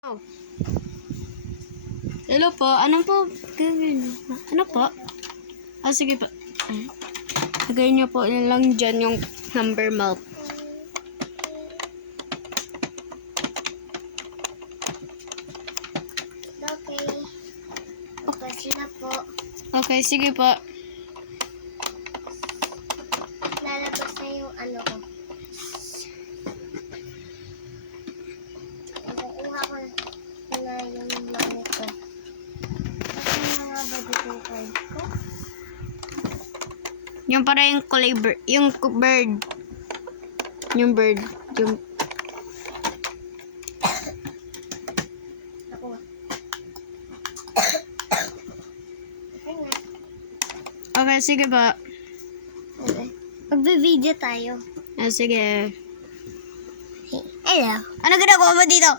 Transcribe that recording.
Oh. Hello po, ano po gawin? Ano po? Sige po. Lagay niyo po lang dyan yung number map. Okay. Kasi na po. Okay, sige po. Lalabas na yung ano ko. Nakukuha ko na yung money ko. Kasi mga badito card ko. Yung para yung kulay bird. Yung bird. Yung bird. Yung... Nakuha. Okay na. Okay, sige po. Okay. Magbe-video tayo. Sige. Hello. Ano ginagawa mo dito?